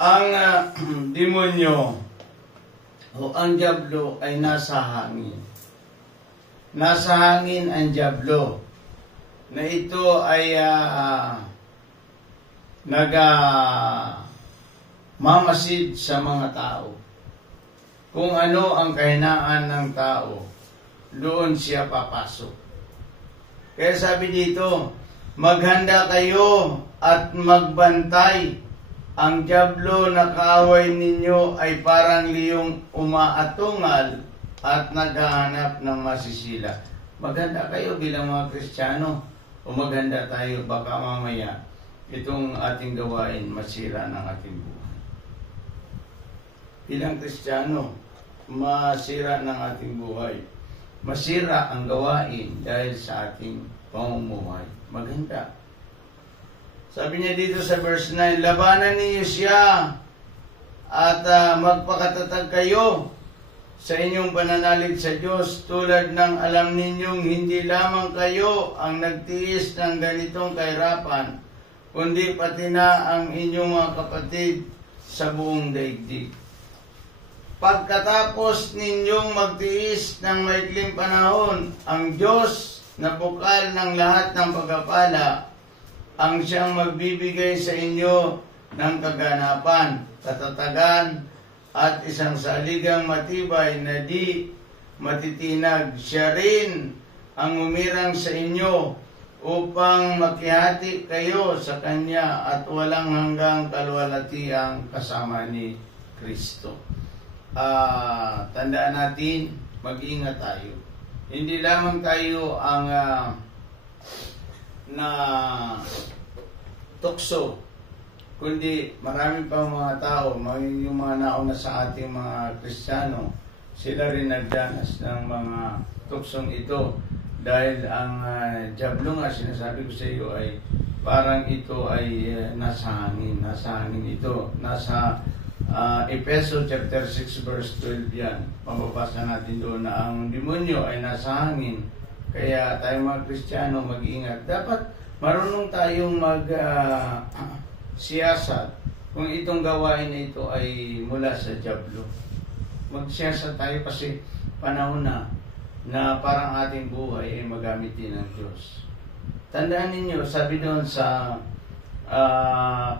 Ang demonyo o ang diablo ay nasa hangin. Nasa hangin ang diablo na ito ay mamasid sa mga tao. Kung ano ang kahinaan ng tao, doon siya papasok. Kaya sabi dito, maghanda kayo at magbantay. Ang diablo na kaaway ninyo ay parang liyong umaatungal at naghahanap ng masisila. Maghanda kayo bilang mga Kristiyano o maghanda tayo baka mamaya itong ating gawain masira ng ating buhay. Bilang Kristiyano, masira ng ating buhay. Masira ang gawain dahil sa ating pamumuhay. Maghanda. Sabi niya dito sa verse 9, labanan ninyo siya at magpakatatag kayo sa inyong pananalig sa Diyos tulad ng alam ninyong hindi lamang kayo ang nagtiis ng ganitong kahirapan, kundi pati na ang inyong mga kapatid sa buong daigdig. Pagkatapos ninyong magtiis ng maikling panahon, ang Diyos na bukal ng lahat ng pagpapala, ang siyang magbibigay sa inyo ng kaganapan, katatagan, at isang saligang matibay na di matitinag. Siya rin ang umirang sa inyo upang makihati kayo sa Kanya at walang hanggang kalwalatiang kasama ni Kristo. Tandaan natin, mag-ingat tayo. Hindi lamang tayo ang na tukso, kundi marami pa mga tao, yung mga nauna sa ating mga Kristiyano, sila rin nagdanas ng mga tuksong ito dahil ang diablo nga sinasabi ko sa iyo ay parang ito ay nasa hangin ito, nasa Efeso chapter 6 verse 12 yan. Mababasa natin doon na ang demonyo ay nasa hangin. Kaya tayo mga Kristiyano mag-ingat. Dapat marunong tayong siyasat kung itong gawain na ito ay mula sa diablo. Magsiyasat tayo kasi panahon na parang ating buhay ay magamit din ng Diyos. Tandaan ninyo, sabi doon sa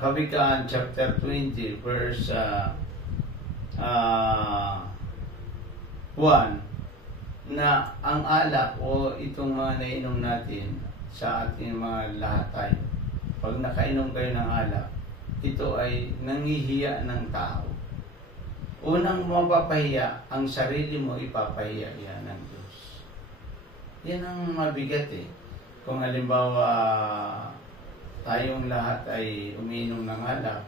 Kawikaan chapter 20 verse 1 na ang alak o itong mga nainom natin sa ating mga lahat tayo, pag nakainom kayo ng alak, ito ay nangihiya ng tao. Unang mapapahiya, ang sarili mo ipapahiya yan ng Diyos. Yan ang mabigat Kung halimbawa tayong lahat ay uminom ng alak,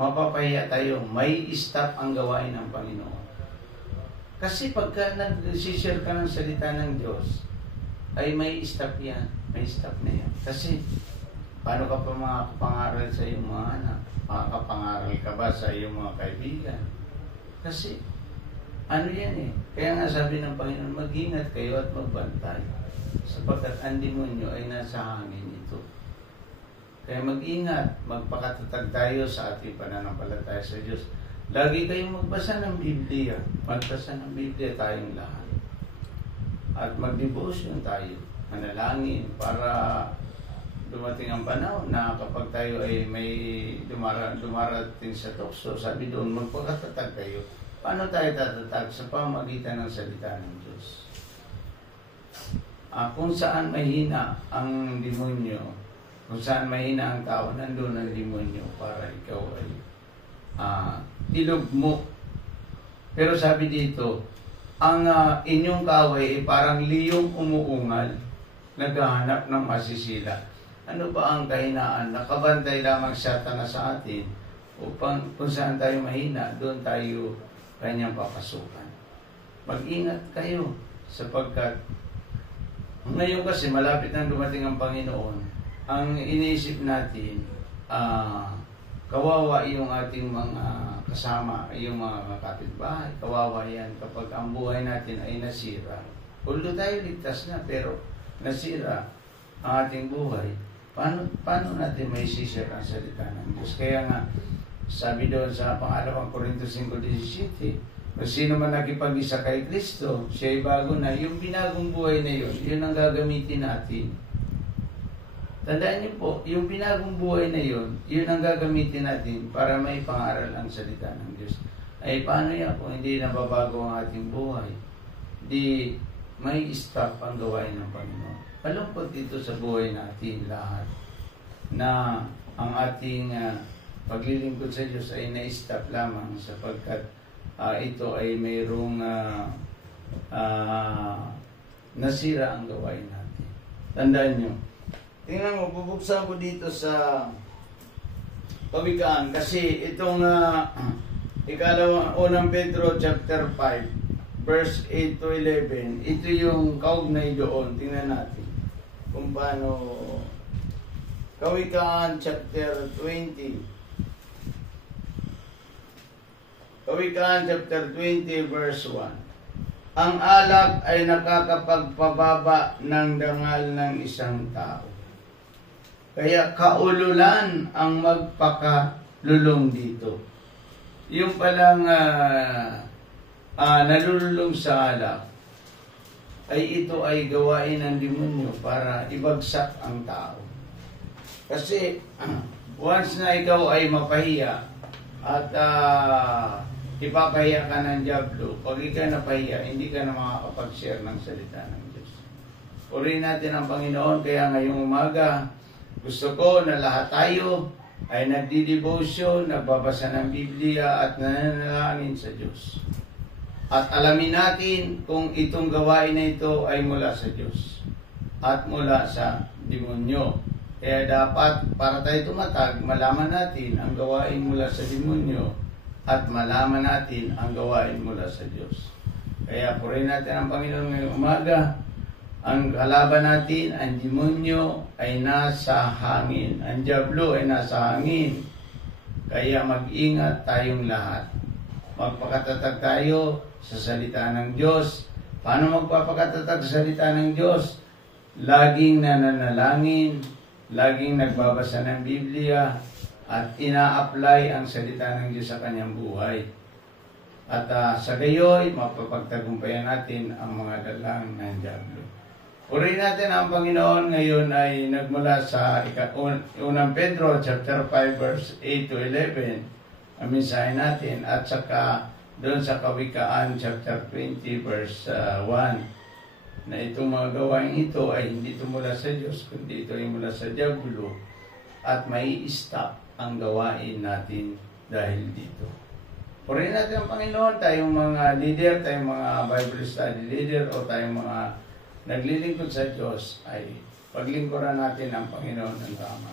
mapapahiya tayo, may stop ang gawain ng Panginoon. Kasi pagka nag-share ka ng salita ng Diyos, ay may stop yan. May stop na yan. Kasi, paano ka pa makakapangaral sa iyong mga anak? Makakapangaral ka ba sa iyong mga kaibigan? Kasi, ano yan Kaya nga sabi ng Panginoon, mag-ingat kayo at magbantay. Sapagkat ang demonyo ay nasa hangin ito. Kaya mag-ingat, magpakatatag tayo sa ating pananampalataya sa Diyos. Lagi kayong magbasa ng Biblia. Magbasa ng Biblia tayong lahat. At mag-devotion tayo. Manalangin para dumating ang panahon na kapag tayo ay may dumarating sa tukso, sabi doon, magpakatatag kayo. Paano tayo tatatag? Sa pamagitan ng salita ng Diyos. Kung saan mahina ang demonyo, kung saan mahina ang tao, nandun ang demonyo para ikaw ay ilog mo. Pero sabi dito, ang inyong kaway ay parang liyong umuungal, naghahanap ng masisila. Ano ba ang kahinaan? Nakabantay lamang Satanas sa atin upang kung saan tayo mahina, doon tayo kanyang papasukan. Mag-ingat kayo sapagkat ngayon kasi malapit nang dumating ang Panginoon. Ang iniisip natin, kawawa yung ating mga kasama, yung mga kapitbahay. Kawawa yan kapag ang buhay natin ay nasira. Although tayo ligtas na, pero nasira ang ating buhay. Paano natin may sisir ang salita ng Diyos? Kaya nga, Sabi doon sa pangalawang Korintos 5:17, kung sino man nakipag-isa kay Kristo, siya ay bago na. Yung binagong buhay na yun ang gagamitin natin. Tandaan niyo po, yung binagong buhay na yun ang gagamitin natin para may pangaral ang salita ng Diyos. Ay paano yan kung hindi nababago ang ating buhay? Di may stop ang gawain ng Panginoon. Alam po dito sa buhay natin lahat na ang ating paglilingkod sa Diyos ay na-stop lamang sapagkat ito ay mayroong nasira ang gawain natin. Tandaan nyo. Tingnan mo, bubuksan ko dito sa Kawikaan kasi itong unang Pedro chapter 5 verse 8 to 11, ito yung kaugnay doon. Tingnan natin kung paano. Kawikaan chapter 20. Kawikaan chapter 20 verse 1. Ang alak ay nakakapagpababa ng dangal ng isang tao. Kaya kaululan ang magpakalulong dito. Yung palang nalululong sa alak, ay ito ay gawain ng demonyo para ibagsak ang tao. Kasi once na ikaw ay mapahiya at ipapahiya ka ng Diablo, pag ikaw napahiya, hindi ka na makakapag-share ng salita ng Diyos. Purihin natin ang Panginoon, kaya ngayong umaga, gusto ko na lahat tayo ay nagdi-devotion, nagbabasa ng Biblia at nananalangin sa Diyos. At alamin natin kung itong gawain na ito ay mula sa Diyos at mula sa demonyo. Kaya dapat, para tayo tumatag, malaman natin ang gawain mula sa demonyo at malaman natin ang gawain mula sa Diyos. Kaya purihin natin ang Panginoon ngayong umaga. Ang kalaban natin, ang demonyo ay nasa hangin. Ang diablo ay nasa hangin. Kaya mag-ingat tayong lahat. Magpakatatag tayo sa salita ng Diyos. Paano magpapakatatag sa salita ng Diyos? Laging nananalangin, laging nagbabasa ng Biblia, at ina-apply ang salita ng Diyos sa kanyang buhay. At sa gayoy, mapapagtagumpayan natin ang mga dalang ng diablo. Purihin natin ang Panginoon ngayon ay nagmula sa unang Pedro chapter 5 verse 8 to 11 ang mensahe natin, at saka doon sa Kawikaan chapter 20 verse 1 na itong mga gawain ito ay hindi ito mula sa Diyos kundi ito ay mula sa diablo at may stop ang gawain natin dahil dito. Purihin natin ang Panginoon, tayong mga leader, tayong mga Bible study leader o tayong mga naglilingkod sa Diyos ay paglingkuran natin ang Panginoon ng tama.